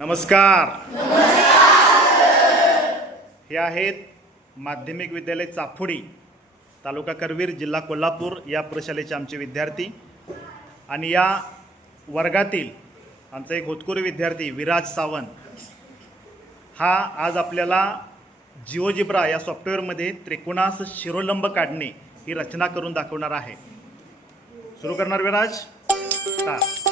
नमस्कार. हे आहेत माध्यमिक विद्यालय चाफोडी, तालुका करवीर, जिल्हा कोल्हापूर या प्रशालेचे आमचे विद्यार्थी. आणि या वर्गातील आमचा एक होतकरू विद्यार्थी विराज सावंत हा आज आपल्याला जिओजिब्रा या सॉफ्टवेअरमध्ये त्रिकोणास शिरोलंब काढणे ही रचना करून दाखवणार आहे. सुरू करणार विराज. स्टार्ट.